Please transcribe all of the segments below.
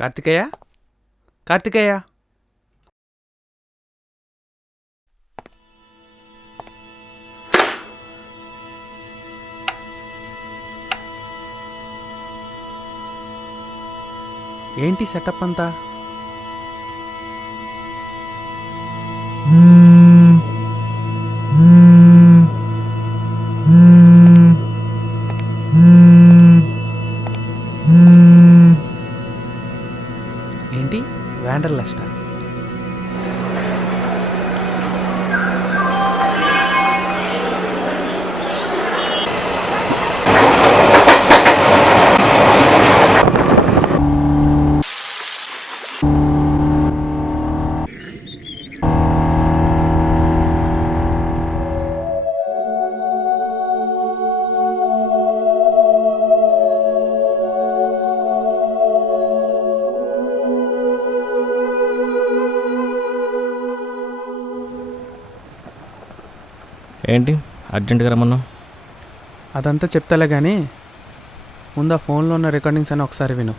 కార్తికేయ కార్తికేయ ఏంటి సెటప్ అంతా? ఏంటి వ్యాండర్లస్టా? ఏంటి అర్జెంటుగా రమ్మన్నావు? అదంతా చెప్తాలే కానీ ముందు ఆ ఫోన్లో ఉన్న రికార్డింగ్స్ అని ఒకసారి విను.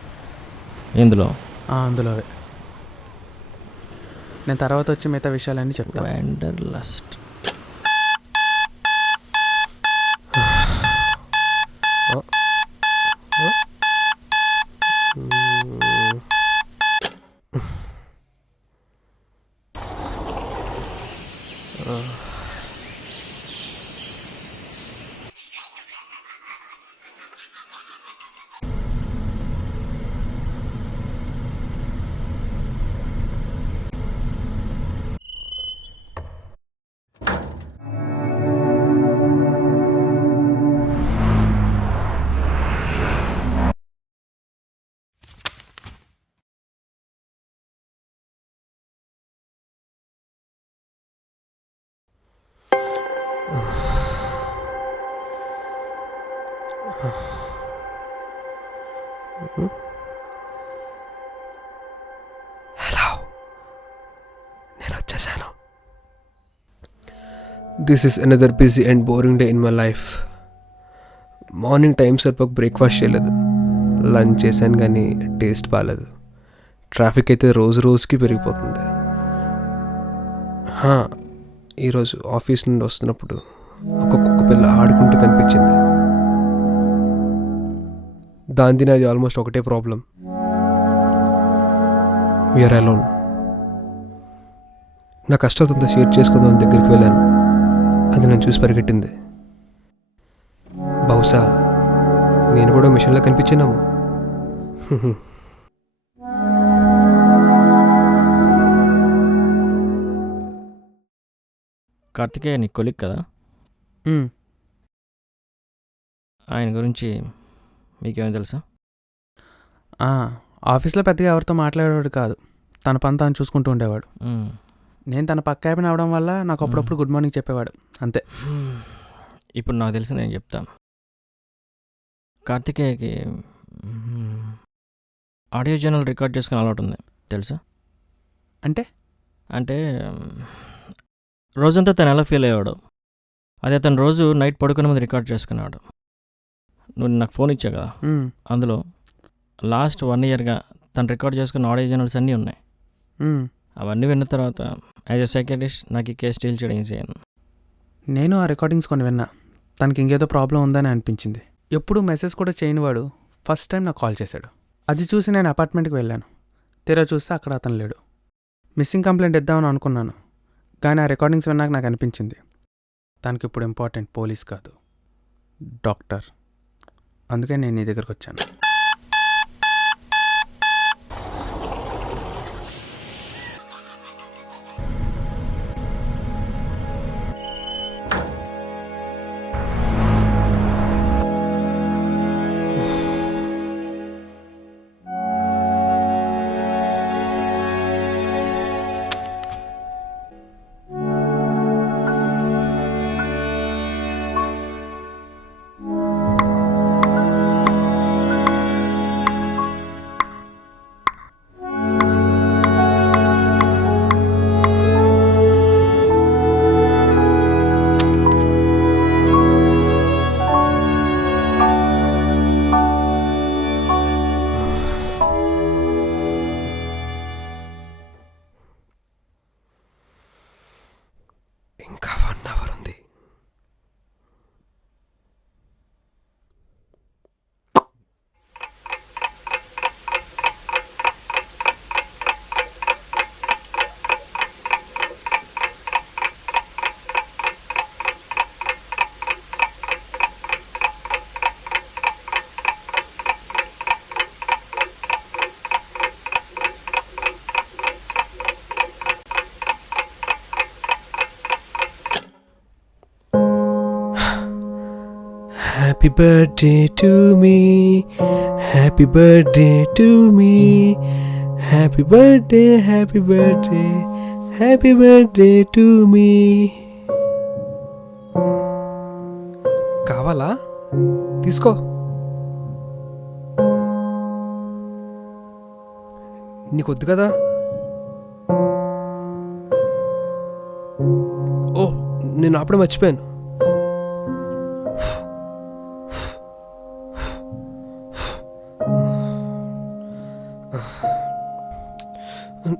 ఇందులో అందులోవే. నేను తర్వాత వచ్చి మిగతా విషయాలన్నీ చెప్తాను. వ్యాండర్లస్ట్. హలో, నేను వచ్చేసాను. This is another busy and boring day in my life. Morning time సరిపోక బ్రేక్ఫాస్ట్ చేయలేదు, లంచ్ చేశాను కానీ టేస్ట్ బాగాలేదు. ట్రాఫిక్ అయితే రోజు రోజుకి పెరిగిపోతుంది. ఈరోజు ఆఫీస్ నుండి వస్తున్నప్పుడు ఒక కుక్క పిల్ల ఆడుకుంటూ కనిపించింది. దాంది నాది ఆల్మోస్ట్ ఒకటే ప్రాబ్లం, వీఆర్ అలోన్. నా కష్టంతో షేర్ చేసుకుందాం దగ్గరికి వెళ్ళాను. అది నన్ను చూసి పరిగెట్టింది. బహుశా నేను కూడా మిషన్లో కనిపించినాము. కార్తికేయ నీ కొలిక్ కదా, ఆయన గురించి మీకేమో తెలుసా? ఆఫీస్లో పెద్దగా ఎవరితో మాట్లాడేవాడు కాదు, తన పని తాను చూసుకుంటూ ఉండేవాడు. నేను తన పక్క అయిపోయిన అవడం వల్ల నాకు అప్పుడప్పుడు గుడ్ మార్నింగ్ చెప్పేవాడు, అంతే. ఇప్పుడు నాకు తెలిసింది నేను చెప్తాను. కార్తికేయకి ఆడియో జర్నల్ రికార్డ్ చేసుకుని అలవాటు ఉంది, తెలుసా? అంటే రోజంతా తను ఎలా ఫీల్ అయ్యేవాడు అదే తను రోజు నైట్ పడుకునే ముందు రికార్డ్ చేసుకునేవాడు. నువ్వు నాకు ఫోన్ ఇచ్చావు కదా, అందులో లాస్ట్ 1 yearగా తను రికార్డ్ చేసుకున్న ఆడియో జర్నల్స్ అన్నీ ఉన్నాయి. అవన్నీ విన్న తర్వాత యాజ్ ఎ సైకియాట్రిస్ట్ నాకు ఈ కేసు డీల్ చేయడం ఈజీ అయింది. నేను ఆ రికార్డింగ్స్ కొన్ని విన్నా. తనకి ఇంకేదో ప్రాబ్లం ఉందని అనిపించింది. ఎప్పుడు మెసేజ్ కూడా చేయని వాడు ఫస్ట్ టైం నాకు కాల్ చేశాడు. అది చూసి నేను అపార్ట్మెంట్కి వెళ్ళాను. తీరా చూస్తే అక్కడ అతను లేడు. మిస్సింగ్ కంప్లైంట్ ఇద్దామని అనుకున్నాను, కానీ ఆ రికార్డింగ్స్ విన్నాక నాకు అనిపించింది తనకి ఇప్పుడు ఇంపార్టెంట్ పోలీస్ కాదు, డాక్టర్. అందుకే నేను నీ దగ్గరకు వచ్చాను. Happy birthday to me, happy birthday to me, happy birthday, happy birthday, happy birthday to me. కావాలా? తీసుకో. నీకొద్దు కదా? ఓ, నేను అప్పుడే మర్చిపోయాను.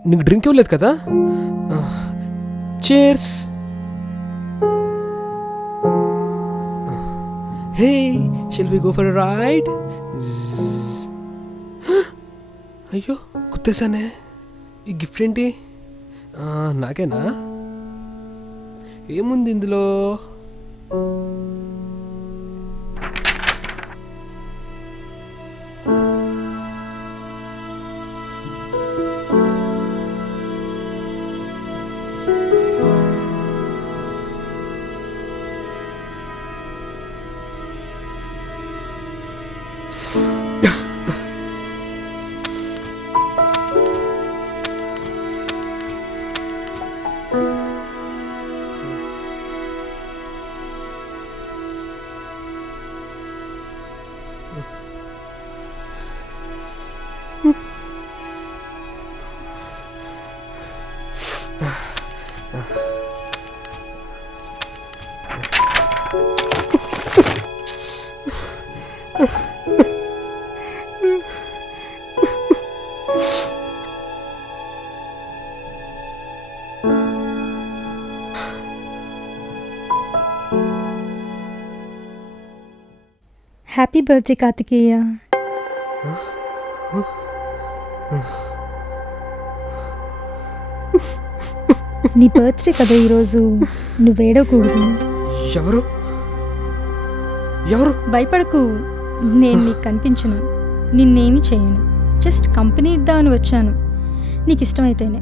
నీకు డ్రింక్ ఇవ్వలేదు కదా? Cheers. Hey, shall we go for ride? అయ్యో, గుర్తేసానే. ఈ గిఫ్ట్ ఏంటి? నాకేనా? ఏముంది ఇందులో? Happy birthday Karthikeya. నీ బర్త్డే కదా ఈరోజు, నువ్వేడకూడదు. ఎవరు ఎవరు? భయపడకు, నేను నీకు కనిపించను, నిన్నేమి చేయను. జస్ట్ కంపెనీ ఇద్దామని వచ్చాను, నీకు ఇష్టమైతేనే.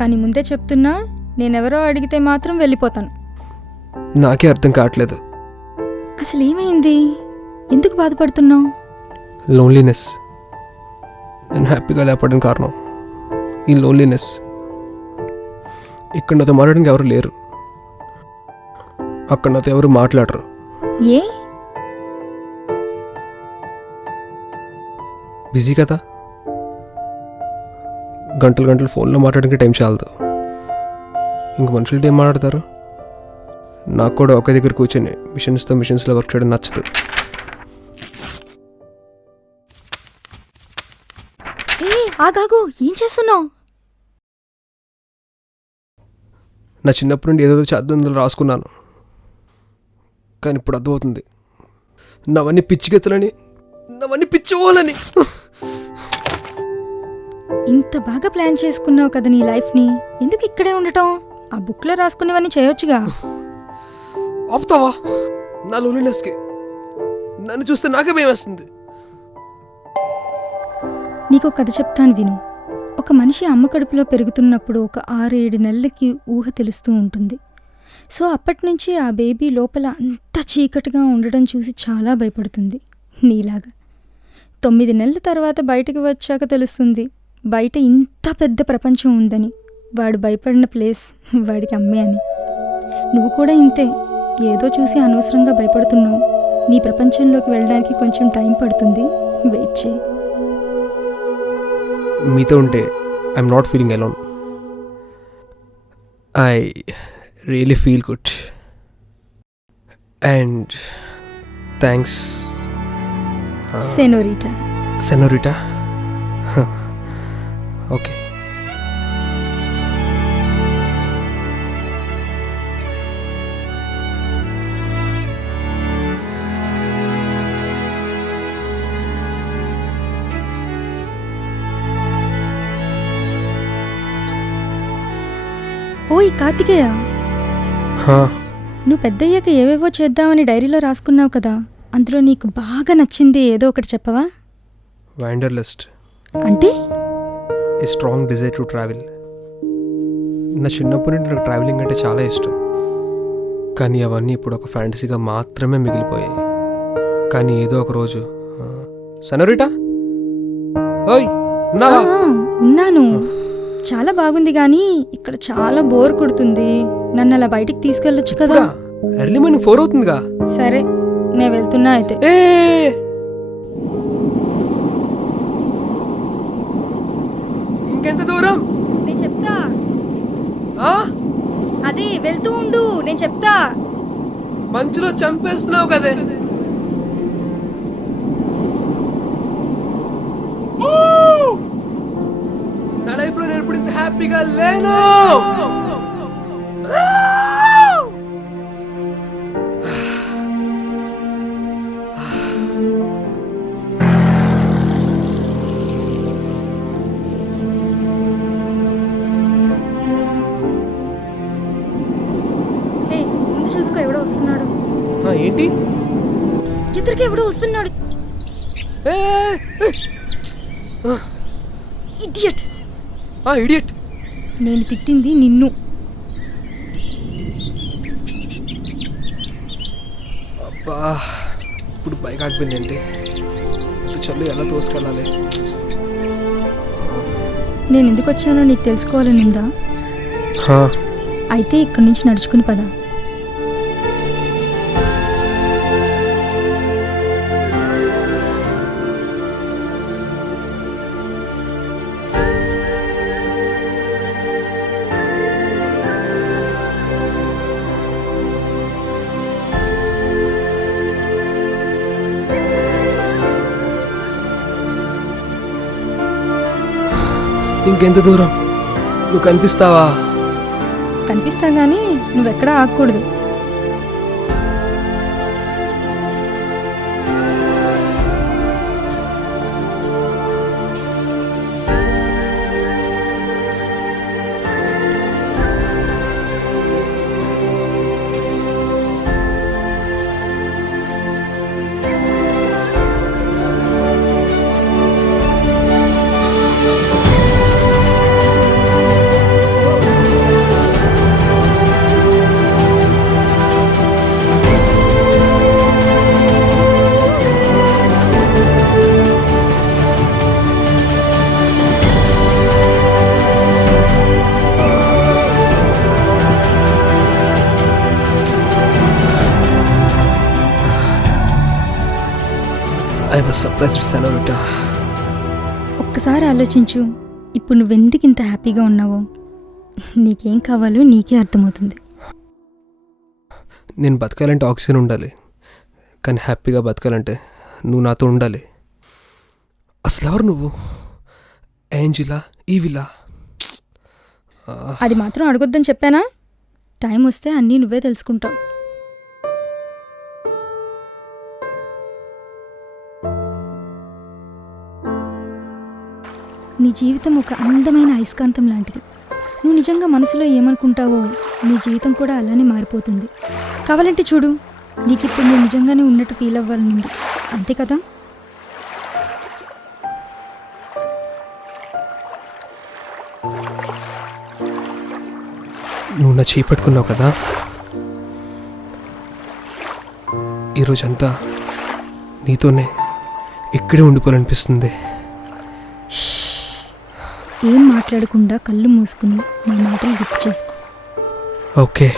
కానీ ముందే చెప్తున్నా, నేనెవరో అడిగితే మాత్రం వెళ్ళిపోతాను. నాకే అర్థం కావట్లేదు. అసలు ఏమైంది? ఎందుకు బాధపడుతున్నావు? లోన్లీనెస్. నేను హ్యాపీగా లేపడానికి కారణం ఈ లోన్లీనెస్. ఇక్కడ నాతో మాట్లాడడానికి ఎవరు లేరు, అక్కడ నాతో ఎవరు మాట్లాడరు. ఏ? బిజీ కదా, గంటలు గంటలు ఫోన్లో మాట్లాడడానికి టైం చాలదు. ఇంక మనుషులతో ఏం మాట్లాడతారు? నాకు కూడా ఒకే దగ్గర కూర్చొని మిషన్స్లో వర్క్ చేయడం నచ్చదు. ఆగాగు, ఏం చేస్తున్నావు? నా చిన్నప్పటి నుండి ఏదో చదువుందో రాసుకున్నాను, కానీ ఇప్పుడు అర్థమవుతుంది నావన్నీ పిచ్చిగెత్తలని, నావన్నీ పిచ్చిపోవాలని. ఇంత బాగా ప్లాన్ చేసుకున్నావు కదా నీ లైఫ్ని, ఎందుకు ఇక్కడే ఉండటం? ఆ బుక్లో రాసుకునేవన్నీ చేయొచ్చుగా. ఆపుతావా? నా లోన్లీనెస్కి నన్ను చూస్తే నాకే భయం వేస్తుంది. నీకు కథ చెప్తాను విను. ఒక మనిషి అమ్మ కడుపులో పెరుగుతున్నప్పుడు ఒక 6-7 నెలలకి ఊహ తెలుస్తూ ఉంటుంది. సో అప్పటి నుంచి ఆ బేబీ లోపల అంత చీకటిగా ఉండడం చూసి చాలా భయపడుతుంది, నీలాగా. 9 నెలల తర్వాత బయటకు వచ్చాక తెలుస్తుంది బయట ఇంత పెద్ద ప్రపంచం ఉందని. వాడు భయపడిన ప్లేస్ వాడికి అమ్మే అని. నువ్వు కూడా ఇంతే, ఏదో చూసి అనవసరంగా భయపడుతున్నావు. నీ ప్రపంచంలోకి వెళ్ళడానికి కొంచెం టైం పడుతుంది, వెయిట్ చేయి. మీతో ఉంటే I'm not feeling alone. I really feel good. And thanks senorita. Senorita? Okay. ఓయ్ కార్తికేయ, హా, నువ్వు పెద్దయ్యాక ఏవేవో చేద్దామని డైరీలో రాసుకున్నావు కదా, అందులో నీకు బాగా నచ్చింది ఏదో ఒకటి చెప్పవా? వాండర్లస్ట్. అంటే? A strong desire to travel. నా చిన్నప్పటి నుండి నాకు ట్రావెలింగ్ అంటే చాలా ఇష్టం, కానీ అవన్నీ ఇప్పుడు ఒక ఫ్యాంటసీగా మాత్రమే మిగిలిపోయాయి. కానీ ఏదో ఒక రోజు సనోరిటా ఓయ్ ఉన్నావా? ఉన్నాను. చాలా బాగుంది కానీ ఇక్కడ చాలా బోర్ కొడుతుంది. నన్ను అలా బయటికి తీసుకెళ్ళొచ్చు కదా. Early morning 4 అవుతుందిగా. సరే నేను వెళ్తున్నా అయితే. ఇంకెంత దూరం? నేను చెప్తా. అదే వెళ్తూ ఉండు, నేను చెప్తా. మంచులో చంపేస్తున్నావు కదే. నా లైఫ్ లో నేను ఇప్పుడు ఇంత హ్యాపీగా లేను. హే ముందు చూసుకో, ఎవడో వస్తున్నాడు. ఏంటి? ఇద్దరికి ఎవడో వస్తున్నాడు. ఇడియట్. ఇడియట్. నేను తిట్టింది నిన్ను. అబ్బా ఇప్పుడు బైక్ ఆగిపోయిందండి. చల్లు ఎలా తోసుకెళ్ళాలి? నేను ఎందుకు వచ్చానో నీకు తెలుసుకోవాలని ఉందా? అయితే ఇక్కడి నుంచి నడుచుకుని పద. ఇంకెంత దూరం? నువ్వు కనిపిస్తావా? కనిపిస్తా గానీ నువ్వెక్కడా ఆగకూడదు. I was surprised, Senorita. ఒక్కసారి ఆలోచించు, ఇప్పుడు నువ్వెందుకు ఇంత హ్యాపీగా ఉన్నావో. నీకేం కావాలో నీకే అర్థమవుతుంది. నేను బతకాలంటే ఆక్సిజన్ ఉండాలి, కానీ హ్యాపీగా బతకాలంటే నువ్వు నాతో ఉండాలి. అసలు ఎవరు నువ్వు? ఏంజిలా? ఈవిలా? అది మాత్రం అడగొద్దని చెప్పానా? టైం వస్తే అన్నీ నువ్వే తెలుసుకుంటావు. నీ జీవితం ఒక అందమైన అయస్కాంతం లాంటిది. నువ్వు నిజంగా మనసులో ఏమనుకుంటావో నీ జీవితం కూడా అలానే మారిపోతుంది. కావాలంటే చూడు, నీకు ఇప్పుడు నువ్వు నిజంగానే ఉన్నట్టు ఫీల్ అవ్వాలనుంది, అంతే కదా? నువ్వు నా చేపట్టుకున్నావు కదా, ఈరోజంతా నీతోనే ఇక్కడే ఉండిపోవాలనిపిస్తుంది. ఏం మాట్లాడకుండా కళ్ళు మూసుకుని నా మాటలు గుర్తు చేసుకో. Okay.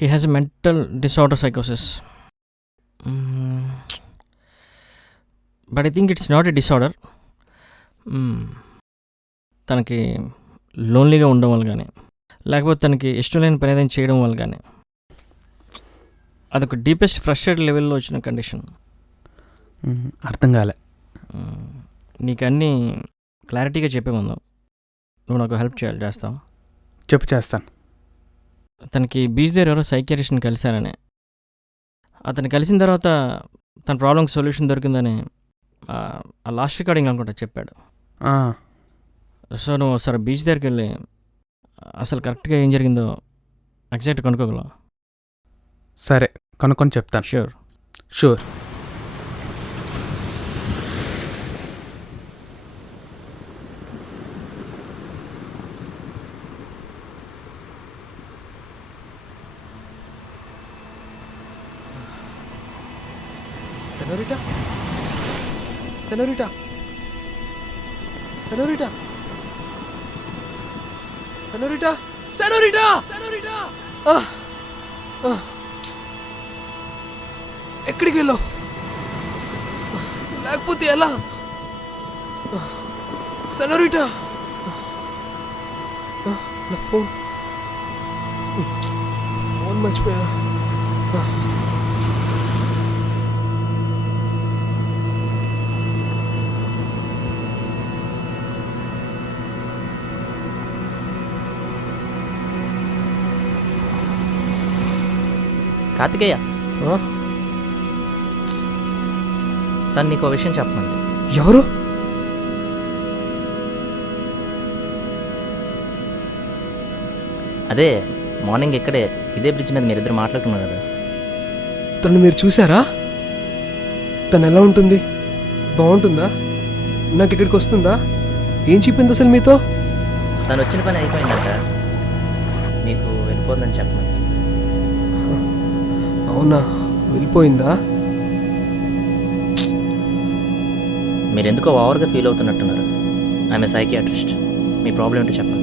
He has a mental disorder psychosis. But I think it's not a disorder. తనకి లోన్లీగా ఉండడం వల్ల కానీ, లేకపోతే తనకి ఇష్టం లేని పని ఏదైనా చేయడం వల్ల కానీ, అదొక డీపెస్ట్ ఫ్రస్ట్రేటెడ్ లెవెల్లో వచ్చిన కండిషన్. అర్థం కాలే. నీకు అన్నీ క్లారిటీగా చెప్పే ముందు నువ్వు నాకు హెల్ప్ చేస్తావా? చెప్పు, చేస్తాను. తనకి బీచ్ దగ్గర ఎవరో సైకియాట్రిస్ట్ని కలిశారని, అతను కలిసిన తర్వాత తన ప్రాబ్లంకి సొల్యూషన్ దొరికిందని ఆ లాస్ట్ రికార్డింగ్ అనుకుంటా చెప్పాడు. సో నువ్వు ఒకసారి బీచ్ దగ్గరికి వెళ్ళి అసలు కరెక్ట్గా ఏం జరిగిందో ఎగ్జాక్ట్ కనుక్కోగలవా? సరే, కనుక్కొని చెప్తాను. Sure. Senorita senorita senorita senorita senorita senorita ఎక్కడికి వెళ్ళావు? లేకపోతే ఎలా? సెనోరిటా నా ఫోన్ మర్చిపోయా. కార్తికేయ, తను నీకు విషయం చెప్పమంది. ఎవరు? అదే మార్నింగ్ ఇక్కడే ఇదే బ్రిడ్జ్ మీద మీరిద్దరు మాట్లాడుకున్నారు కదా. తను మీరు చూసారా? తను ఎలా ఉంటుంది? బాగుంటుందా? నాకు ఇక్కడికి వస్తుందా? ఏం చెప్పింది అసలు మీతో? తను వచ్చిన పని అయిపోయిందంట, మీకు వెళ్ళిపోతుందని చెప్పమంది. అవునా, వెళ్ళిపోయిందా? మీరెందుకో ఓవర్గా ఫీల్ అవుతున్నట్టున్నారు. I'm a psychiatrist. మీ ప్రాబ్లం ఏంటో చెప్పండి.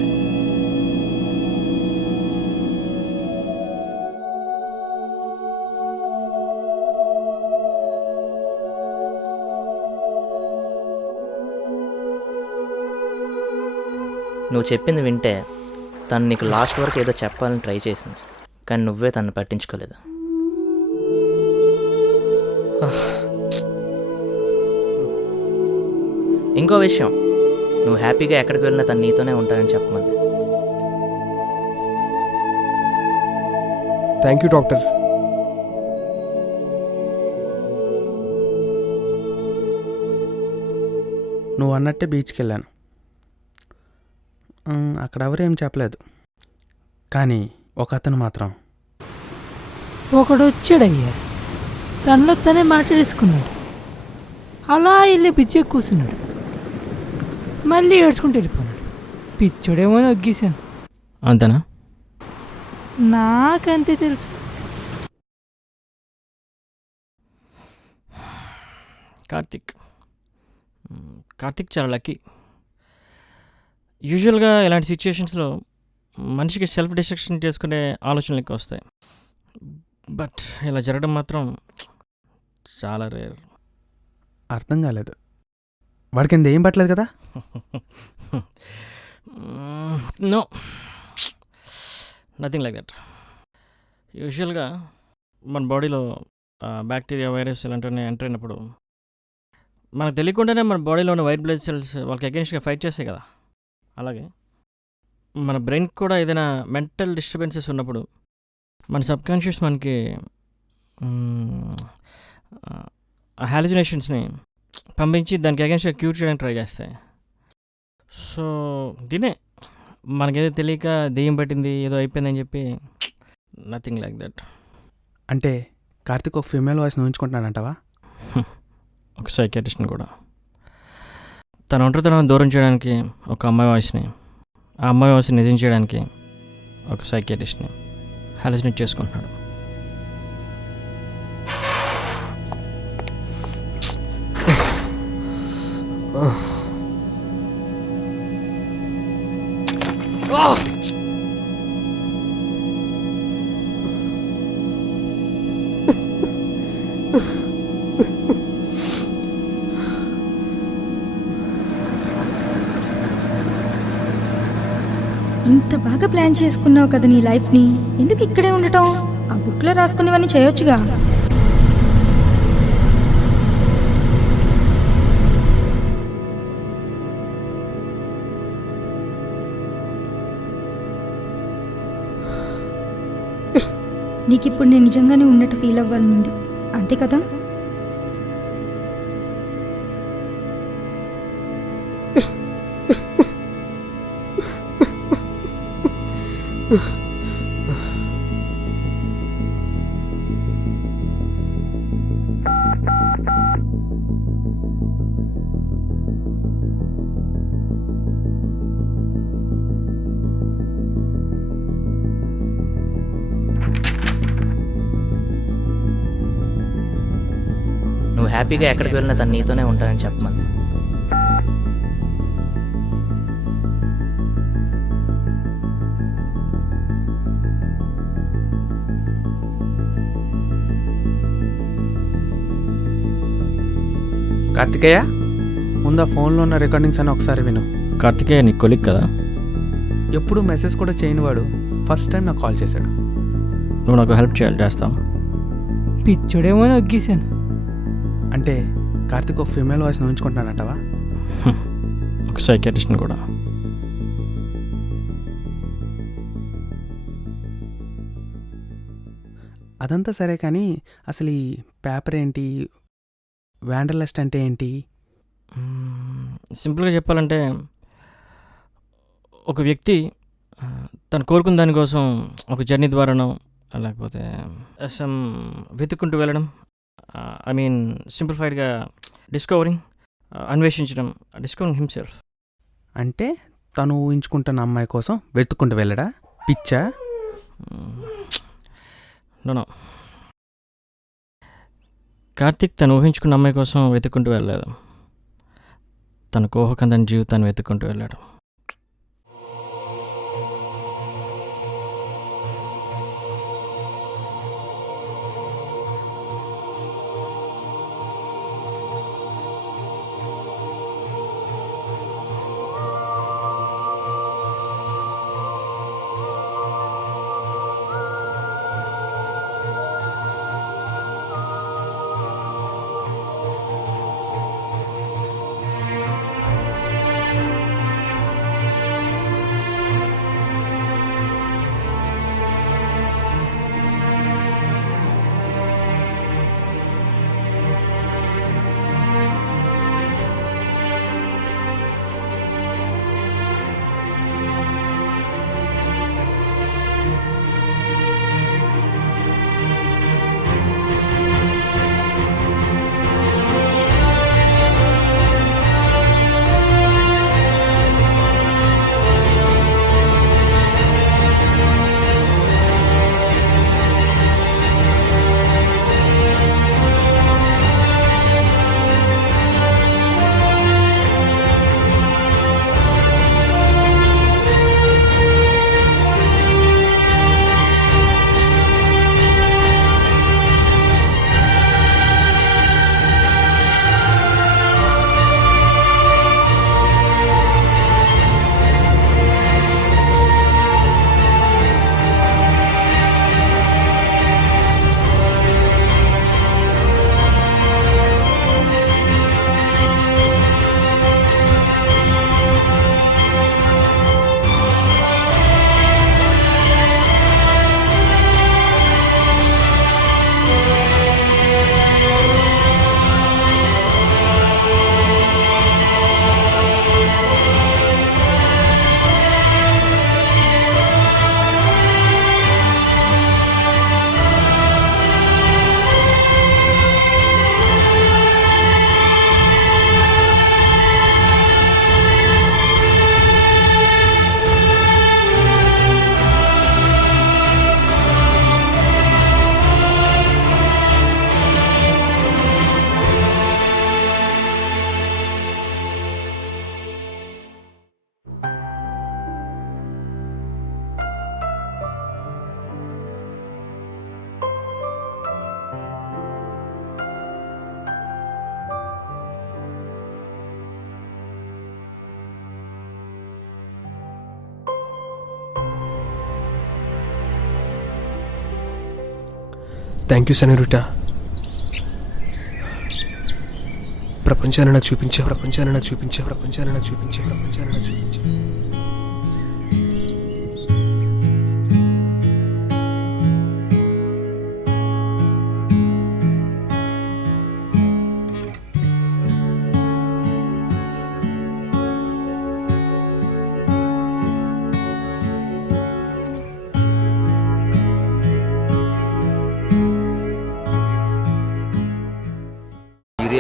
నువ్వు చెప్పింది వింటే తను నీకు లాస్ట్ వరకు ఏదో చెప్పాలని ట్రై చేసింది, కానీ నువ్వే తను పట్టించుకోలేదు. ఇంకో విషయం, నువ్వు హ్యాపీగా ఎక్కడికి వెళ్ళినా తను నీతోనే ఉంటానని చెప్పమంది. Thank you doctor. నువ్వు అన్నట్టే బీచ్కి వెళ్ళాను. అక్కడ ఎవరేం చెప్పలేదు, కానీ ఒక అతను మాత్రం ఒకడు వచ్చాడయ్యా, తనలో తనే మాట్లాడేసుకున్నాడు. అలా వెళ్ళి పిచ్చెక్కి కూర్చున్నాడు, మళ్ళీ ఏడ్చుకుంటూ వెళ్ళిపోయాడు. పిచ్చోడేమో అని ఒగ్గేశాను. అంతేనా? నాకంతే తెలుసు. కార్తిక్ చాలా లక్కీ. యూజువల్గా ఇలాంటి సిచ్యుయేషన్స్లో మనిషికి సెల్ఫ్ డిస్ట్రక్షన్ చేసుకునే ఆలోచనలు ఎక్కువ వస్తాయి. బట్ ఇలా జరగడం మాత్రం చాలా రేర్. అర్థం కాలేదు. వాడికి ఏం పట్టలేదు కదా? No, nothing like that. యూజువల్గా మన బాడీలో బ్యాక్టీరియా, వైరస్ ఇలాంటివన్నీ ఎంటర్ అయినప్పుడు మనకు తెలియకుండానే మన బాడీలో ఉన్న వైట్ బ్లడ్ సెల్స్ వాళ్ళకి అగెన్స్ట్గా ఫైట్ చేస్తాయి కదా. అలాగే మన బ్రెయిన్కి కూడా ఏదైనా మెంటల్ డిస్టర్బెన్సెస్ ఉన్నప్పుడు మన సబ్కాన్షియస్ మనకి హాలుసినేషన్స్ని పంపించి దానికి అగెన్స్ట్గా క్యూర్ చేయడానికి ట్రై చేస్తాయి. సో దీనే మనకేదో తెలియక దెయ్యం పట్టింది, ఏదో అయిపోయిందని చెప్పి, నథింగ్ లైక్ దట్. అంటే కార్తిక్ ఒక ఫీమేల్ వాయిస్ని ఊహించుకుంటున్నాడంటావా? ఒక సైకియాట్రిస్ట్ని కూడా. తన ఒంటరితనాన్ని దూరం చేయడానికి ఒక అమ్మాయి వాయిస్ని, ఆ అమ్మాయి వాయిస్ని నిజం చేయడానికి ఒక సైకియాట్రిస్ట్ని హాలుసినేట్ చేసుకుంటున్నాడు. ఇంత బాగా ప్లాన్ చేసుకున్నావు కదా నీ లైఫ్ని, ఎందుకు ఇక్కడే ఉండటం? ఆ బుక్లో రాసుకునేవన్నీ చేయొచ్చుగా. నీకు ఇప్పుడు నేను నిజంగానే ఉన్నట్టు ఫీల్ అవ్వాలని ఉంది, అంతే కదా? హ్యాపీగా ఎక్కడికి వెళ్ళినా తను నీతోనే ఉంటానని చెప్పమంది. కార్తికేయ, ముందు ఆ ఫోన్లో ఉన్న రికార్డింగ్స్ అని ఒకసారి విను. కార్తికేయ నీ కొలిక్ కదా, ఎప్పుడు మెసేజ్ కూడా చేయని వాడు ఫస్ట్ టైం నాకు కాల్ చేశాడు. నువ్వు నాకు హెల్ప్ చేయాలి, చేస్తావు? పిచ్చోడేమో అని ఒగ్గేశాను. అంటే కార్తిక్ ఒక ఫీమేల్ వాయిస్ ఊహించుకుంటున్నానంటవా? ఒక సైకాట్రిస్ట్ని కూడా. అదంతా సరే కానీ అసలు ఈ పేపర్ ఏంటి, వ్యాండర్లస్ట్ అంటే ఏంటి? సింపుల్గా చెప్పాలంటే ఒక వ్యక్తి తను కోరుకున్న దానికోసం ఒక జర్నీ ద్వారానో లేకపోతే సమ్ వెతుక్కుంటూ వెళ్ళడం, ఐ మీన్ సింప్లిఫైడ్గా డిస్కవరింగ్, అన్వేషించడం, డిస్కవరింగ్ హిమ్సెల్ఫ్. అంటే తను ఊహించుకుంటున్న అమ్మాయి కోసం వెతుక్కుంటూ వెళ్ళడా? పిచ్చా? నో, కార్తిక్ తను ఊహించుకున్న అమ్మాయి కోసం వెతుక్కుంటూ వెళ్ళలేదు, తన కోహకందని జీవితాన్ని వెతుక్కుంటూ వెళ్ళాడు. Thank you senorita. ప్రపంచాన్ని నాకు చూపించే, ప్రపంచాన్ని నాకు చూపించే, ప్రపంచాన్ని నాకు చూపించే, ప్రపంచాన్ని నాకు చూపించే.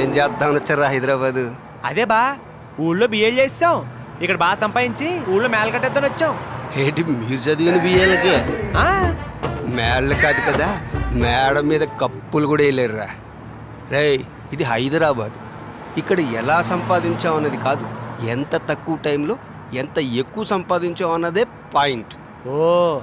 ఏం చేద్దామని వచ్చారా హైదరాబాదు? అదే బా, ఊళ్ళో బిఏలు చేసాం, ఇక్కడ బాగా సంపాదించి ఊళ్ళో మేళ కట్టేద్దాని వచ్చాం. ఏంటి మీరు చదివిన బియ్యాలకి మేళ్ళు కాదు కదా, మేడ మీద కప్పులు కూడా వేయలేరురా. రేయ్ ఇది హైదరాబాద్. ఇక్కడ ఎలా సంపాదించావు అన్నది కాదు, ఎంత తక్కువ టైంలో ఎంత ఎక్కువ సంపాదించావు అన్నదే పాయింట్. ఓ